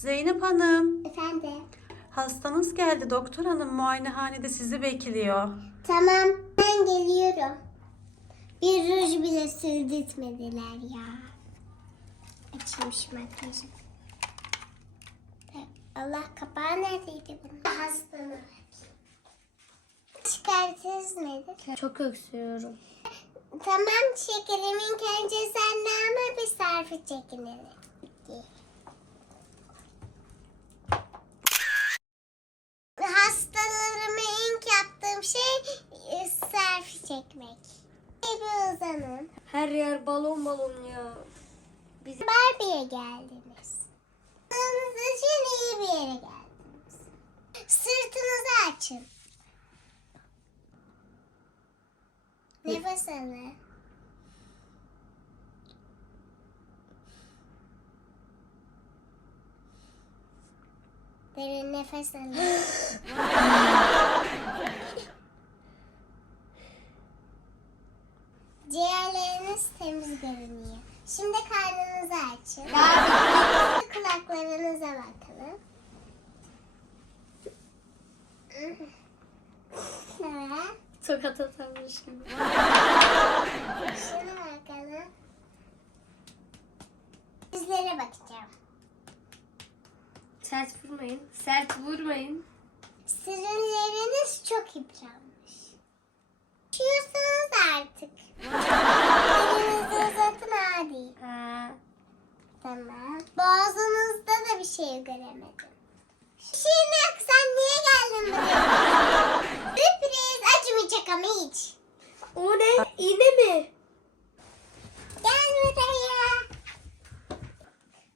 Zeynep Hanım, Efendim. hastanız geldi. Doktor hanım muayenehanede sizi bekliyor. Tamam ben geliyorum. Bir ruj bile sürdürtmediler ya. Açayım şu makyajı. Allah kapağı neredeydi bunun? Hastanı. Çıkartırız nedir? Çok öksürüyorum. Tamam şekerimin önce senle ama bir sarfı çekinelim. Çekmek. Bir uzanın. Her yer balon balon ya. Biz Barbie'ye geldiniz. Sağlığınız için iyi bir yere geldiniz. Sırtınızı açın. Nefes alın. Derin nefes alın. görünüyor. Şimdi karnınızı açın. Kulaklarınıza bakalım. Evet. tokat atarmış gibi. Şuna bakalım. Yüzlere bakacağım. Sert vurmayın. Sert vurmayın. Sürünleriniz çok yıpranmış. Tamam. Boğazınızda da bir şey göremedim. Şimdi yok sen niye geldin buraya? Sürpriz acımayacak ama hiç. O ne? İğne mi? Gel buraya.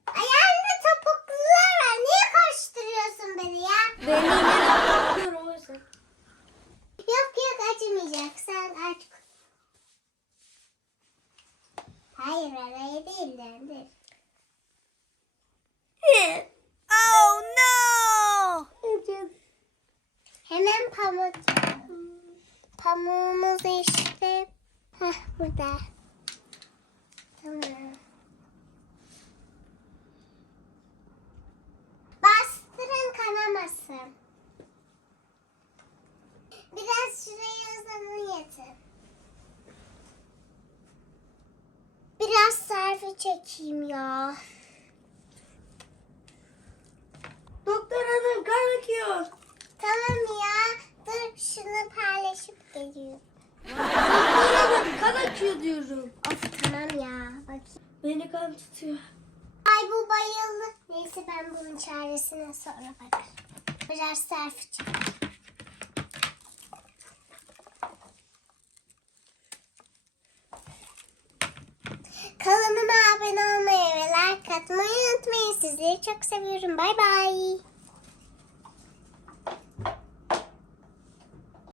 Ayağında topuklular var. Niye koşturuyorsun beni ya? Ben iğne yapıyorum o yüzden. Yok yok acımayacak. Sen aç. Hayır oraya değil döndür. Pamuğumuz işte. Hah burada. Tamam. Bastırın kanamasın. Biraz şuraya uzanın yatın. Biraz selfie çekeyim ya. Doktor hanım kan akıyor. Tamam ya. Dur şunu hanım kan akıyor diyorum. Of tamam ya. Bakayım. Beni kan tutuyor. Ay bu bayıldı. Neyse ben bunun çaresine sonra bakarım. Biraz selfie çek. Kanalıma abone olmayı ve like atmayı unutmayın. Sizleri çok seviyorum. Bay bay.